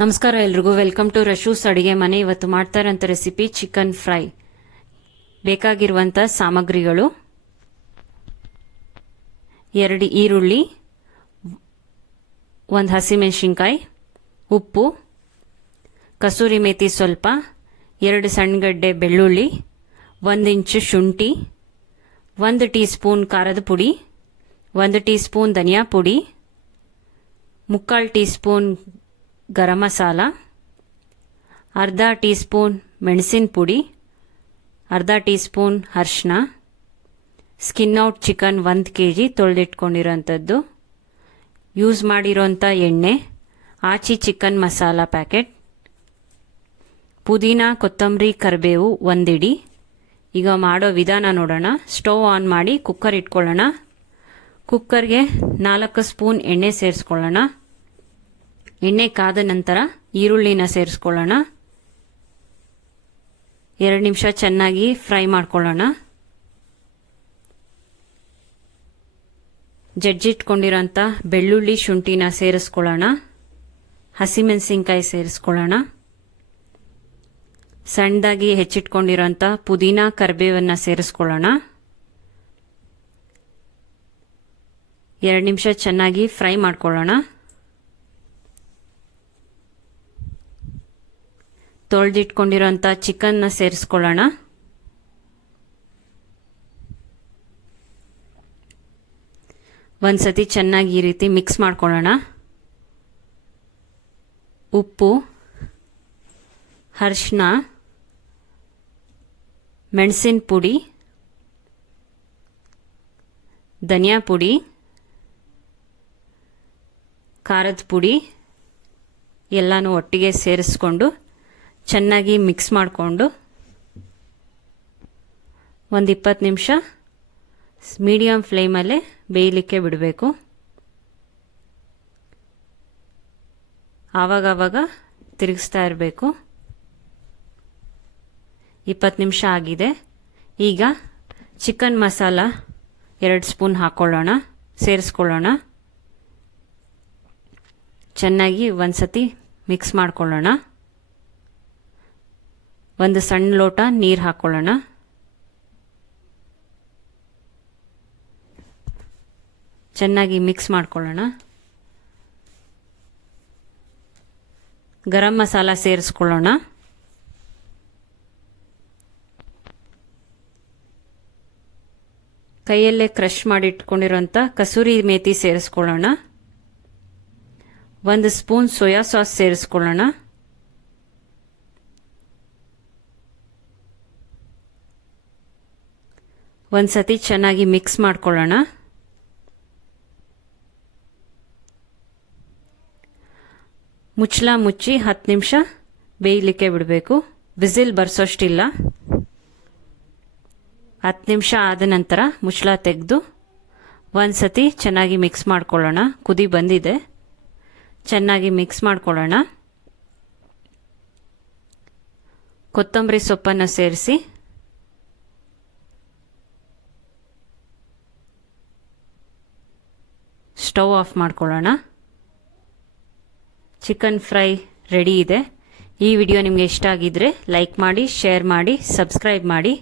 ನಮಸ್ಕಾರ ಎಲ್ರಿಗೂ, welcome to ರಶೂಸ್ ಅಡಿಗೆ ಮನೆ. ಇವತ್ತು ಮಾಡ್ತಾ ಇರೋಂಥ ರೆಸಿಪಿ ಚಿಕನ್ ಫ್ರೈ. ಬೇಕಾಗಿರುವಂಥ ಸಾಮಗ್ರಿಗಳು: 2 ಈರುಳ್ಳಿ, 1 ಹಸಿಮೆಣಸಿನ್ಕಾಯಿ, ಉಪ್ಪು, ಕಸೂರಿ ಮೇಥಿ ಸ್ವಲ್ಪ, 2 ಸಣ್ಣಗಡ್ಡೆ ಬೆಳ್ಳುಳ್ಳಿ, 1 ಇಂಚು ಶುಂಠಿ, 1 ಟೀ ಸ್ಪೂನ್ ಖಾರದ ಪುಡಿ, 1 ಟೀ ಸ್ಪೂನ್ ಧನಿಯಾ ಪುಡಿ, 3/4 ಟೀ ಸ್ಪೂನ್ ಗರಂ ಮಸಾಲ, ಅರ್ಧ ಟೀ ಸ್ಪೂನ್ ಮೆಣಸಿನ ಪುಡಿ, ಅರ್ಧ ಟೀ ಸ್ಪೂನ್ ಅರಿಶಿನ, ಸ್ಕಿನ್ ಔಟ್ ಚಿಕನ್ 1 kg ತೊಳೆದಿಟ್ಕೊಂಡಿರೋಂಥದ್ದು, ಯೂಸ್ ಮಾಡಿರೋಂಥ ಎಣ್ಣೆ, ಆಚಿ ಚಿಕನ್ ಮಸಾಲ ಪ್ಯಾಕೆಟ್, ಪುದೀನ, ಕೊತ್ತಂಬರಿ, ಕರಿಬೇವು 1 ಇಡಿ. ಈಗ ಮಾಡೋ ವಿಧಾನ ನೋಡೋಣ. ಸ್ಟವ್ ಆನ್ ಮಾಡಿ ಕುಕ್ಕರ್ ಇಟ್ಕೊಳ್ಳೋಣ. ಕುಕ್ಕರ್ಗೆ 4 ಸ್ಪೂನ್ ಎಣ್ಣೆ ಸೇರಿಸ್ಕೊಳ್ಳೋಣ. ಎಣ್ಣೆ ಕಾದ ನಂತರ ಈರುಳ್ಳಿನ ಸೇರಿಸ್ಕೊಳ್ಳೋಣ. 2 ನಿಮಿಷ ಚೆನ್ನಾಗಿ ಫ್ರೈ ಮಾಡ್ಕೊಳ್ಳೋಣ. ಜಜ್ಜಿಟ್ಕೊಂಡಿರೋಂಥ ಬೆಳ್ಳುಳ್ಳಿ, ಶುಂಠಿನ ಸೇರಿಸ್ಕೊಳ್ಳೋಣ. ಹಸಿಮೆಣಸಿನ್ಕಾಯಿ ಸೇರಿಸ್ಕೊಳ್ಳೋಣ. ಸಣ್ಣದಾಗಿ ಹೆಚ್ಚಿಟ್ಕೊಂಡಿರೋಂಥ ಪುದೀನ, ಕರಿಬೇವನ್ನು ಸೇರಿಸ್ಕೊಳ್ಳೋಣ. 2 ನಿಮಿಷ ಚೆನ್ನಾಗಿ ಫ್ರೈ ಮಾಡ್ಕೊಳ್ಳೋಣ. ತೊಳೆದಿಟ್ಕೊಂಡಿರೋಂಥ ಚಿಕನ್ನ ಸೇರಿಸ್ಕೊಳ್ಳೋಣ. ಒಂದ್ಸತಿ ಚೆನ್ನಾಗಿ ಈ ರೀತಿ ಮಿಕ್ಸ್ ಮಾಡ್ಕೊಳ್ಳೋಣ. ಉಪ್ಪು, ಅರಿಶಿನ, ಮೆಣಸಿನ ಪುಡಿ, ಧನಿಯಾ ಪುಡಿ, ಖಾರದ ಪುಡಿ ಎಲ್ಲನೂ ಒಟ್ಟಿಗೆ ಸೇರಿಸ್ಕೊಂಡು ಚೆನ್ನಾಗಿ ಮಿಕ್ಸ್ ಮಾಡಿಕೊಂಡು 20 ನಿಮಿಷ ಮೀಡಿಯಂ ಫ್ಲೇಮಲ್ಲೇ ಬೇಯಲಿಕ್ಕೆ ಬಿಡಬೇಕು. ಆವಾಗವಾಗ ತಿರುಗಿಸ್ತಾ ಇರಬೇಕು. 20 ನಿಮಿಷ ಆಗಿದೆ. ಈಗ ಚಿಕನ್ ಮಸಾಲ 2 ಸ್ಪೂನ್ ಹಾಕ್ಕೊಳ್ಳೋಣ, ಸೇರಿಸ್ಕೊಳ್ಳೋಣ. ಚೆನ್ನಾಗಿ ಒಂದ್ಸತಿ ಮಿಕ್ಸ್ ಮಾಡ್ಕೊಳ್ಳೋಣ. 1 ಸಣ್ಣ ಲೋಟ ನೀರು ಹಾಕ್ಕೊಳ್ಳೋಣ. ಚೆನ್ನಾಗಿ ಮಿಕ್ಸ್ ಮಾಡ್ಕೊಳ್ಳೋಣ. ಗರಂ ಮಸಾಲ ಸೇರಿಸ್ಕೊಳ್ಳೋಣ. ಕೈಯಲ್ಲೇ ಕ್ರಷ್ ಮಾಡಿ ಇಟ್ಕೊಂಡಿರೋಂಥ ಕಸೂರಿ ಮೇಥಿ ಸೇರಿಸ್ಕೊಳ್ಳೋಣ. 1 ಸ್ಪೂನ್ ಸೋಯಾ ಸಾಸ್ ಸೇರಿಸ್ಕೊಳ್ಳೋಣ. ಒಂದ್ಸತಿ ಚೆನ್ನಾಗಿ ಮಿಕ್ಸ್ ಮಾಡ್ಕೊಳ್ಳೋಣ. ಮುಚ್ಚಳ ಮುಚ್ಚಿ 10 ನಿಮಿಷ ಬೇಯಲಿಕ್ಕೆ ಬಿಡಬೇಕು. ವಿಸಿಲ್ ಬರ್ಸೋಷ್ಟಿಲ್ಲ. 10 ನಿಮಿಷ ಆದ ನಂತರ ಮುಚ್ಚಳ ತೆಗೆದು ಒಂದ್ಸತಿ ಚೆನ್ನಾಗಿ ಮಿಕ್ಸ್ ಮಾಡ್ಕೊಳ್ಳೋಣ. ಕುದಿ ಬಂದಿದೆ. ಚೆನ್ನಾಗಿ ಮಿಕ್ಸ್ ಮಾಡ್ಕೊಳ್ಳೋಣ. ಕೊತ್ತಂಬರಿ ಸೊಪ್ಪನ್ನು ಸೇರಿಸಿ ಸ್ಟವ್ ಆಫ್ ಮಾಡ್ಕೊಳ್ಳೋಣ. ಚಿಕನ್ ಫ್ರೈ ರೆಡಿ ಇದೆ. ಈ ವಿಡಿಯೋ ನಿಮಗೆ ಇಷ್ಟ ಆಗಿದ್ರೆ ಲೈಕ್ ಮಾಡಿ, ಶೇರ್ ಮಾಡಿ, ಸಬ್ಸ್ಕ್ರೈಬ್ ಮಾಡಿ.